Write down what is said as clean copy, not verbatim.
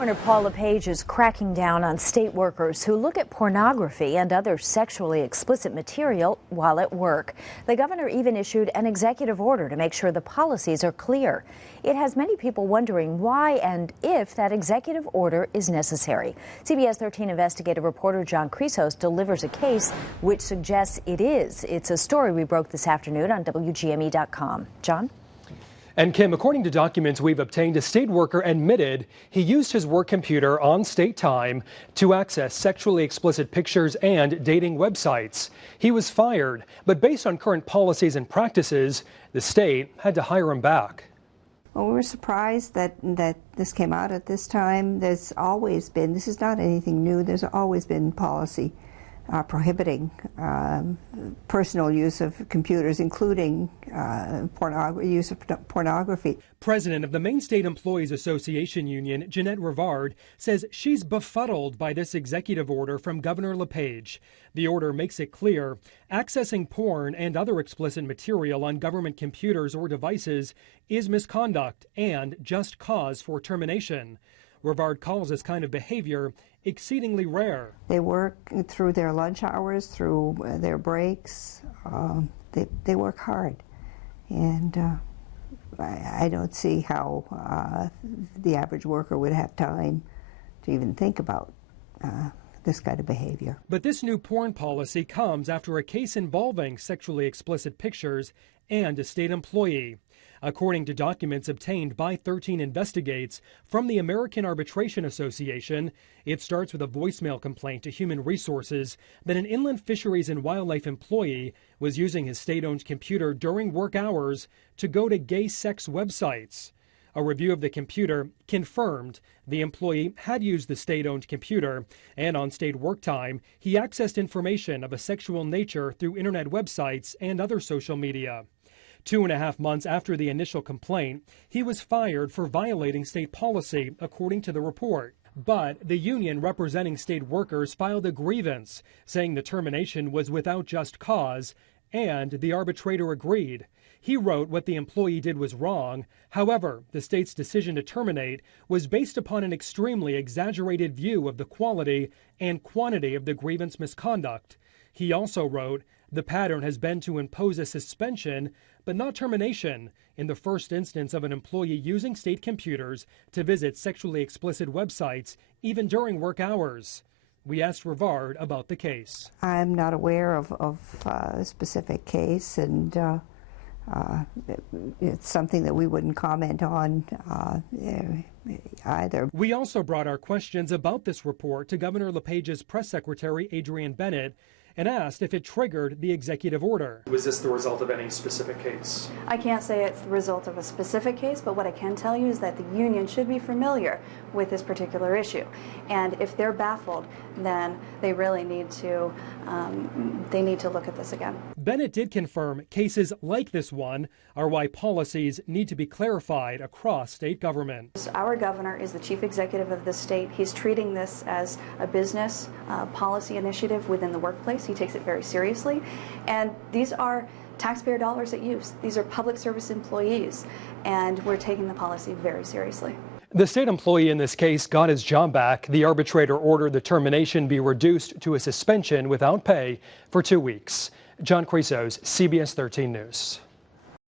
Governor LePage is cracking down on state workers who look at pornography and other sexually explicit material while at work. The governor even issued an executive order to make sure the policies are clear. It has many people wondering why and if that executive order is necessary. CBS 13 investigative reporter John Chrysos delivers a case which suggests it is. It's a story we broke this afternoon on WGME.com. John? And Kim, according to documents we've obtained, a state worker admitted he used his work computer on state time to access sexually explicit pictures and dating websites. He was fired, but based on current policies and practices, the state had to hire him back. Well, we were surprised that this came out at this time. There's always been, this is not anything new, there's always been policy prohibiting personal use of computers, including use of pornography. President of the Maine State Employees Association Union, Jeanette Rivard, says she's befuddled by this executive order from Governor LePage. The order makes it clear accessing porn and other explicit material on government computers or devices is misconduct and just cause for termination. Rivard calls this kind of behavior exceedingly rare. They work through their lunch hours, through their breaks. They work hard. And I don't see how the average worker would have time to even think about this kind of behavior. But this new porn policy comes after a case involving sexually explicit pictures and a state employee. According to documents obtained by 13 Investigates from the American Arbitration Association, it starts with a voicemail complaint to Human Resources that an inland fisheries and wildlife employee was using his state-owned computer during work hours to go to gay sex websites. A review of the computer confirmed the employee had used the state-owned computer, and on state work time, he accessed information of a sexual nature through internet websites and other social media. 2.5 months after the initial complaint, he was fired for violating state policy, according to the report. But the union representing state workers filed a grievance, saying the termination was without just cause, and the arbitrator agreed. He wrote what the employee did was wrong. However, the state's decision to terminate was based upon an extremely exaggerated view of the quality and quantity of the grievance misconduct. He also wrote, the pattern has been to impose a suspension, but not termination, in the first instance of an employee using state computers to visit sexually explicit websites, even during work hours. We asked Rivard about the case. I'm not aware of a specific case, and it's something that we wouldn't comment on either. We also brought our questions about this report to Governor LePage's press secretary, Adrienne Bennett, and asked if it triggered the executive order. Was this the result of any specific case? I can't say it's the result of a specific case, but what I can tell you is that the union should be familiar with this particular issue. And if they're baffled, then they really need to look at this again. Bennett did confirm cases like this one are why policies need to be clarified across state government. Our governor is the chief executive of the state. He's treating this as a business policy initiative within the workplace. He takes it very seriously. And these are taxpayer dollars at use. These are public service employees, and we're taking the policy very seriously. The state employee in this case got his job back. The arbitrator ordered the termination be reduced to a suspension without pay for 2 weeks. John Chrysos, CBS 13 News.